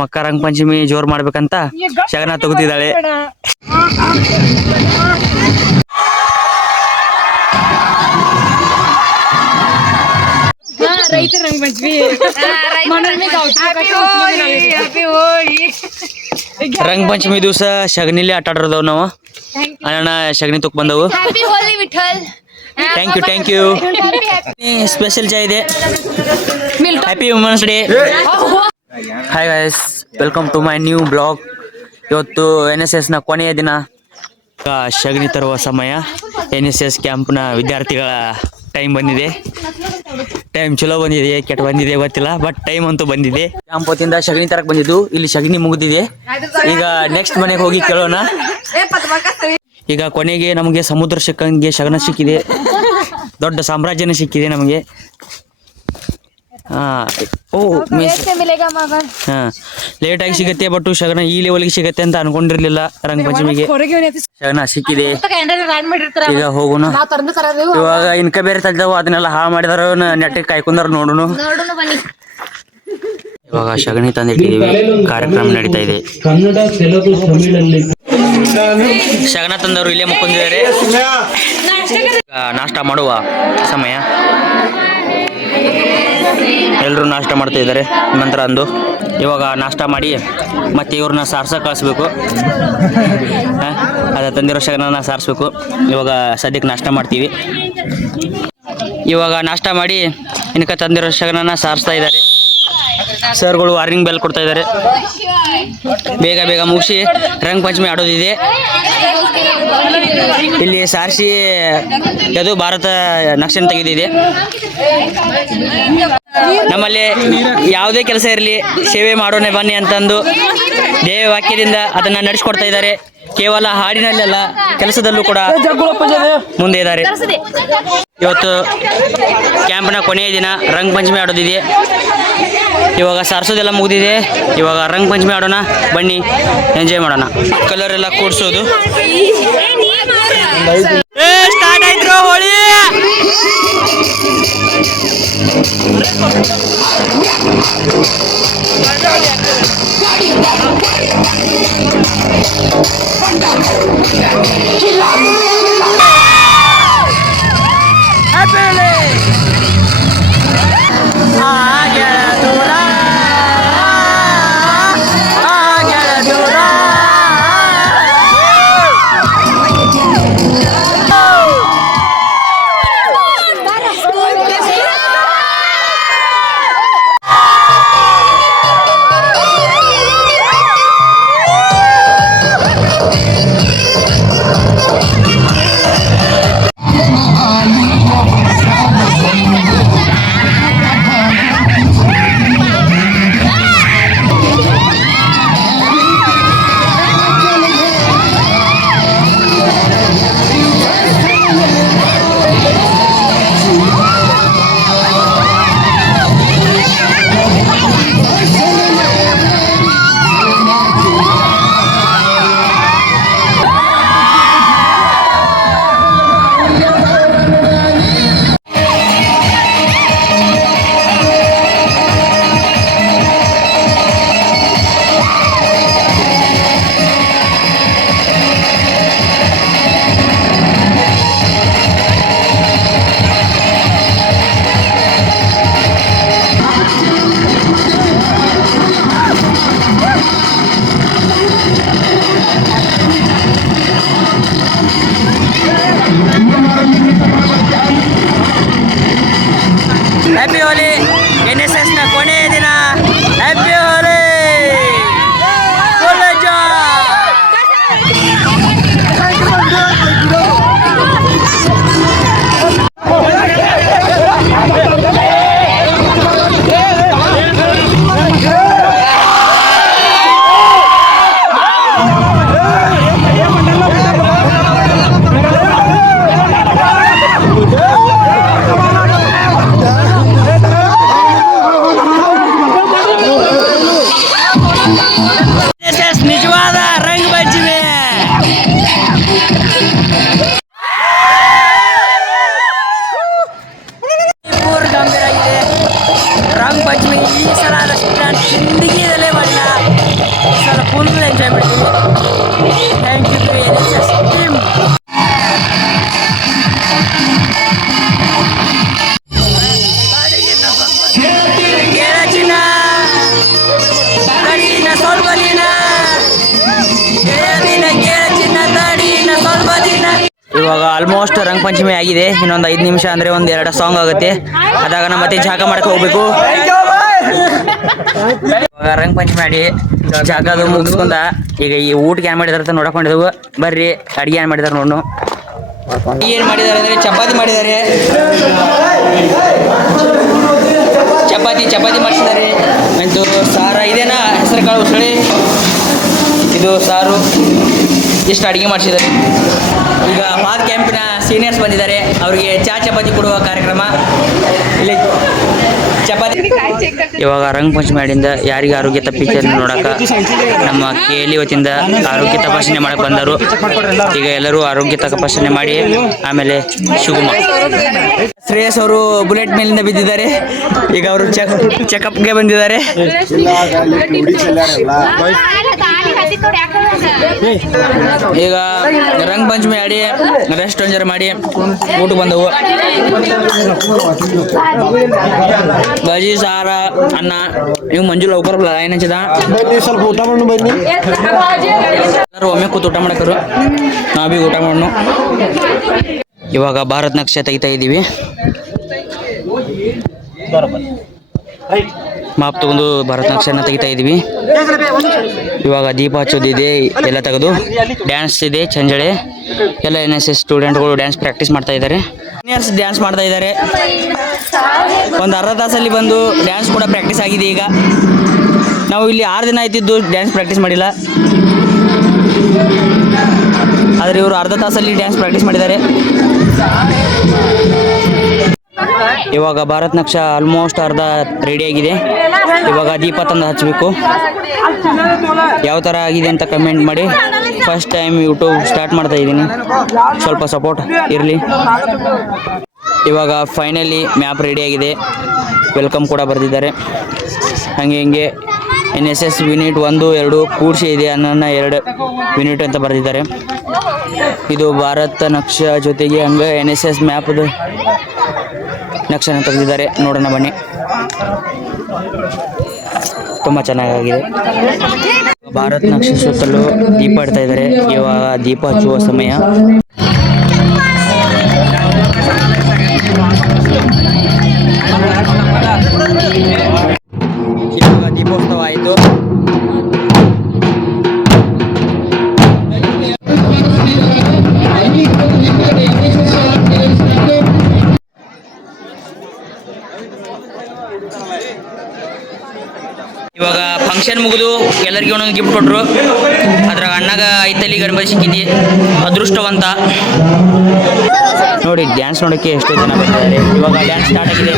ಮಕ್ಕ ರಂಗ ಪಂಚಮಿ ಜೋರ್ ಮಾಡ್ಬೇಕಂತ ಶಗನ ತಗೋತಿದ್ದಾಳೆ. ರಂಗ ಪಂಚಮಿ ದಿವಸ ಶಗನಿಲಿ ಆಟ ಆಡೋದವ್ ನಾವು. ಅಣ್ಣ ಶಗನಿ ತುಕ್ ಬಂದವು. ಥ್ಯಾಂಕ್ ಯು ಸ್ಪೆಷಲ್ ಚಾ ಇದೆ. Happy women's day. Hi guys, welcome to my new blog. ಇವತ್ತು NSS ನ ಕೊನೆಯ ದಿನ. ಶಗನಿ ತರುವ ಸಮಯ. NSS ಕ್ಯಾಂಪ್ನ ವಿದ್ಯಾರ್ಥಿಗಳ ಟೈಮ್ ಬಂದಿದೆ. ಟೈಮ್ ಚಲೋ ಬಂದಿದೆ, ಕೆಟ್ಟ ಬಂದಿದೆ ಗೊತ್ತಿಲ್ಲ, ಬಟ್ ಟೈಮ್ ಅಂತೂ ಬಂದಿದೆ. ಕ್ಯಾಂಪ್ ಹೊತ್ತಿಂದ ಶಗನಿ ತರಕ್ ಬಂದಿದ್ದು. ಇಲ್ಲಿ ಶಗನಿ ಮುಗಿದಿದೆ. ಈಗ ನೆಕ್ಸ್ಟ್ ಮನೆಗೆ ಹೋಗಿ ಕೇಳೋಣ. ಈಗ ಕೊನೆಗೆ ನಮಗೆ ಸಮುದ್ರ ಸಿಕ್ಕಂಗೆ ಶಗನ ಸಿಕ್ಕಿದೆ. ದೊಡ್ಡ ಸಾಮ್ರಾಜ್ಯನೇ ಸಿಕ್ಕಿದೆ ನಮಗೆ. ಲೇಟ್ ಆಗಿ ಸಿಗತ್ತೆ, ಬಟ್ ಶಗನ ಈ ಲೆವೆಲ್ಗೆ ಸಿಗತ್ತೆ ಅಂತ ಅನ್ಕೊಂಡಿರ್ಲಿಲ್ಲ. ರಂಗ ಪಂಚಮಿಗೆ ಶಗನ ಸಿಕ್ಕಿದೆ. ಈಗ ಹೋಗೋಣ. ಇವಾಗ ಇನ್ಕ ಬೇರೆ ತಲ್ದಾವು, ಅದನ್ನೆಲ್ಲ ಹಾಳು ಮಾಡಿದಾರ, ನೆಟ್ಟಿಗೆ ಕಾಯ್ಕೊಂಡಾರ ನೋಡೋಣ. ಇವಾಗ ಶಗನಿ ತಂದಿಟ್ಟಿದೀವಿ, ಕಾರ್ಯಕ್ರಮ ನಡೀತಾ ಇದೆ. ಶಗನ ತಂದವರು ಇಲ್ಲೇ ಮುಕ್ಕೊಂಡಿದ್ದಾರೆ. ನಾಷ್ಟ ಮಾಡುವ ಸಮಯ. ಎಲ್ಲರೂ ನಾಷ್ಟ ಮಾಡ್ತಾ ಇದ್ದಾರೆ. ನಂತರ ಅಂದು ಇವಾಗ ನಾಷ್ಟ ಮಾಡಿ ಮತ್ತೆ ಇವ್ರನ್ನ ಸಾರ್ಸ ಕಳಿಸ್ಬೇಕು. ಅದ ತಂದಿರೋ ಶಗನ ಸಾರಿಸ್ಬೇಕು. ಇವಾಗ ಸದ್ಯಕ್ಕೆ ನಾಷ್ಟ ಮಾಡ್ತೀವಿ. ಇವಾಗ ನಾಷ್ಟ ಮಾಡಿ ಇನ್ಕ ತಂದಿರೋ ಶಗನ ಸಾರಿಸ್ತಾ ಇದ್ದಾರೆ. ಸರ್ಗಳು ವಾರ್ನಿಂಗ್ ಬೆಲ್ ಕೊಡ್ತಾ ಇದ್ದಾರೆ. ಬೇಗ ಮುಗಿಸಿ ರಂಗ ಪಂಚಮಿ ಆಡೋದಿದೆ. ಇಲ್ಲಿ ಸಾರಿಸಿ ಅದು ಭಾರತ ನಕ್ಷೆ ತೆಗೆದಿದೆ. ನಮ್ಮಲ್ಲಿ ಯಾವುದೇ ಕೆಲಸ ಇರಲಿ ಸೇವೆ ಮಾಡೋಣ ಬನ್ನಿ ಅಂತಂದು ದೇವ ವಾಕ್ಯದಿಂದ ಅದನ್ನ ನಡೆಸ್ಕೊಡ್ತಾ ಇದ್ದಾರೆ. ಕೇವಲ ಹಾಡಿನಲ್ಲೆಲ್ಲ ಕೆಲಸದಲ್ಲೂ ಕೂಡ ಮುಂದೆ ಇದ್ದಾರೆ. ಇವತ್ತು ಕ್ಯಾಂಪ್ನ ಕೊನೆಯ ದಿನ ರಂಗ ಪಂಚಮಿ ಆಡೋದಿದೆ. ಇವಾಗ ಸಾರಿಸೋದೆಲ್ಲ ಮುಗಿದಿದೆ. ಇವಾಗ ರಂಗ ಪಂಚಮಿ ಆಡೋಣ ಬನ್ನಿ, ಎಂಜಾಯ್ ಮಾಡೋಣ. ಕಲರ್ ಎಲ್ಲ ಕೂಡ್ಸೋದು ಸ್ಟಾರ್ಟ್ ಆಯ್ತು. ಹೋಳಿ ಹ್ಯಾಪಿ ಹೋಲಿ. NSS ನ ಕೊನೆಯ ದಿನ. ಹ್ಯಾಪಿ ಹೋಲಿ. ನಿಜವಾದ ರಂಗ ಪಂಚಮಿ. ಗಂಭೀರ ಆಗಿದೆ ರಂಗ ಪಂಚಮಿ. ಈ ಸಲ ಜಿಂದಗಿಯಲ್ಲೇ ಮಾಡಿಲ್ಲ. Time thank you to NSS team. ಇವಾಗ ಆಲ್ಮೋಸ್ಟ್ ರಂಗ ಪಂಚಮಿ ಆಗಿದೆ. ಇನ್ನೊಂದು 5 ನಿಮಿಷ ಅಂದ್ರೆ ಒಂದು 2 ಸಾಂಗ್ ಆಗುತ್ತೆ. ಅದಾಗ ನಮ್ಮ ಮತ್ತೆ ಜಾಗ ಮಾಡಕ್ಕೆ ಹೋಗ್ಬೇಕು. ಇವಾಗ ರಂಗ ಪಂಚಮಿ ಆಡಿ ಜಾಗದು ಮುಗಿಸ್ಕೊಂಡ ಈಗ ಈ ಊಟಕ್ಕೆ ಏನ್ ಮಾಡಿದಾರೆ ಅಂತ ನೋಡಕೊಂಡಿದ್ದೆವು. ಬರ್ರಿ ಅಡಿಗೆ ಏನ್ ಮಾಡಿದಾರೆ ನೋಡು. ಏನ್ ಮಾಡಿದಾರೆ ಅಂದ್ರೆ ಚಪಾತಿ ಮಾಡಿದ್ದಾರೆ. ಚಪಾತಿ ಮಾಡಿಸಿದ್ದಾರೆ. ಮತ್ತು ಸಾರ ಇದೇನಾ ಹೆಸರು ಕಾಳು ಉಸಳಿ, ಇದು ಸಾರು, ಇಷ್ಟು ಅಡುಗೆ ಮಾಡಿಸಿದ್ದಾರೆ. ಈಗ ಫಾದ್ ಕ್ಯಾಂಪಿನ ಸೀನಿಯರ್ಸ್ ಬಂದಿದ್ದಾರೆ. ಅವರಿಗೆ ಚಪಾತಿ ಕೊಡುವ ಕಾರ್ಯಕ್ರಮ ಇಲ್ಲಿ. ಚಪಾತಿ ಇವಾಗ ರಂಗ ಪಂಚಮಿ ಮಾಡಿಂದ ಯಾರಿಗೆ ಆರೋಗ್ಯ ತಪ್ಪಿದೆ ಅಂತ ನೋಡಕ ನಮ್ಮ KL ವತಿಯಿಂದ ಆರೋಗ್ಯ ತಪಾಸಣೆ ಮಾಡಕ್ ಬಂದರು. ಈಗ ಎಲ್ಲರೂ ಆರೋಗ್ಯ ತಪಾಸಣೆ ಮಾಡಿ ಆಮೇಲೆ ಶಿವಕುಮಾರ್ ಶ್ರೇಯಸ್ ಅವರು ಬುಲೆಟ್ ಮೇಲಿಂದ ಬಿದ್ದಿದ್ದಾರೆ. ಈಗ ಅವರು ಚೆಕಪ್ಗೆ ಬಂದಿದ್ದಾರೆ. ಈಗ ರಂಗ ಪಂಚಮಿ ಆಡಿ ರೆಸ್ಟ್ ಎಂಜಾಯ್ ಮಾಡಿ ಊಟ ಬಂದವು. ಬಜಿ ಸಾರ ಅನ್ನ. ನೀವು ಮಂಜು ಲೌಕರ್ ಏನ್ ಹಚ್ಚಿದ ಸ್ವಲ್ಪ ಊಟ ಮಾಡು ಬನ್ನಿ. ಒಮ್ಮೆ ಕೂತು ಊಟ ಮಾಡಕರು. ನಾವು ಬಿ ಊಟ ಮಾಡೋಣ. ಇವಾಗ ಭಾರತ್ ನಕ್ಷೆ ತೆಗಿತಾ ಇದ್ದೀವಿ. ಮಾಪ್ ತಗೊಂಡು ಭಾರತ್ ನಕ್ಷೆನ ತೆಗಿತಾ ಇದೀವಿ. ಇವಾಗ ದೀಪ ಹಚ್ಚೋದಿದೆ. ಎಲ್ಲ ತೆಗೆದು ಡ್ಯಾನ್ಸ್ ಇದೆ. ಚಂಜಳೆ ಎಲ್ಲ NSS ಸ್ಟೂಡೆಂಟ್ಗಳು ಡ್ಯಾನ್ಸ್ ಪ್ರಾಕ್ಟೀಸ್ ಮಾಡ್ತಾ ಇದ್ದಾರೆ. ಸೀನಿಯರ್ಸ್ ಡ್ಯಾನ್ಸ್ ಮಾಡ್ತಾ ಇದ್ದಾರೆ. ಒಂದು ಅರ್ಧ ತಾಸಲ್ಲಿ ಬಂದು ಡ್ಯಾನ್ಸ್ ಕೂಡ ಪ್ರಾಕ್ಟೀಸ್ ಆಗಿದೆ. ಈಗ ನಾವು ಇಲ್ಲಿ 6 ದಿನ ಆಯ್ತಿದ್ದು ಡ್ಯಾನ್ಸ್ ಪ್ರಾಕ್ಟೀಸ್ ಮಾಡಿಲ್ಲ. ಆದರೆ ಇವರು ಅರ್ಧ ತಾಸಲ್ಲಿ ಡ್ಯಾನ್ಸ್ ಪ್ರಾಕ್ಟೀಸ್ ಮಾಡಿದ್ದಾರೆ. ಇವಾಗ ಭಾರತ್ ನಕ್ಷ ಆಲ್ಮೋಸ್ಟ್ ಅರ್ಧ ರೆಡಿ ಆಗಿದೆ. ಇವಾಗ ದೀಪ ತಂದು ಹಚ್ಚಬೇಕು. ಯಾವ ಥರ ಆಗಿದೆ ಅಂತ ಕಮೆಂಟ್ ಮಾಡಿ. ಫಸ್ಟ್ ಟೈಮ್ ಯೂಟ್ಯೂಬ್ ಸ್ಟಾರ್ಟ್ ಮಾಡ್ತಾ ಇದ್ದೀನಿ, ಸ್ವಲ್ಪ ಸಪೋರ್ಟ್ ಇರಲಿ. ಇವಾಗ ಫೈನಲಿ ಮ್ಯಾಪ್ ರೆಡಿ ಆಗಿದೆ. ವೆಲ್ಕಮ್ ಕೂಡ ಬರೆದಿದ್ದಾರೆ. ಹಾಗೆ NSS ಯೂನಿಟ್ 1, 2 ಕೂಡಿಸಿ ಇದೆ. ಅನ್ನೋನ್ನ 2 ಯೂನಿಟ್ ಅಂತ ಬರೆದಿದ್ದಾರೆ. ಇದು ಭಾರತ ನಕ್ಷ ಜೊತೆಗೆ ಹಂಗೆ NSS ಮ್ಯಾಪ್ದು ನಕ್ಷೆನ ತೆಗೆದಿದ್ದಾರೆ. ನೋಡೋಣ ಬನ್ನಿ. ತುಂಬ ಚೆನ್ನಾಗಿದೆ. ಭಾರತ್ ನಕ್ಷೆ ಸುತ್ತಲೂ ದೀಪ ಇಡ್ತಾ ಇದ್ದಾರೆ. ಇವಾಗ ದೀಪ ಹಚ್ಚುವ ಸಮಯ. ಇವಾಗ ದೀಪೋತ್ಸವ ಆಯಿತು. ಇವಾಗ ಫಂಕ್ಷನ್ ಮುಗಿದು ಎಲ್ಲರಿಗೂ ಒಂದೊಂದು ಗಿಫ್ಟ್ ಕೊಟ್ಟರು. ಅದ್ರಾಗ ಅಣ್ಣಗ ಐತಲ್ಲಿ ಗಣಪತಿ ಸಿಕ್ಕಿದ್ದಿ, ಅದೃಷ್ಟವಂತ. ನೋಡಿ ಡ್ಯಾನ್ಸ್ ನೋಡೋಕ್ಕೆ ಎಷ್ಟೋ ಜನ ಬಂದಿದ್ದಾರೆ. ಇವಾಗ ಡ್ಯಾನ್ಸ್ ಸ್ಟಾರ್ಟ್ ಆಗಿದೆ.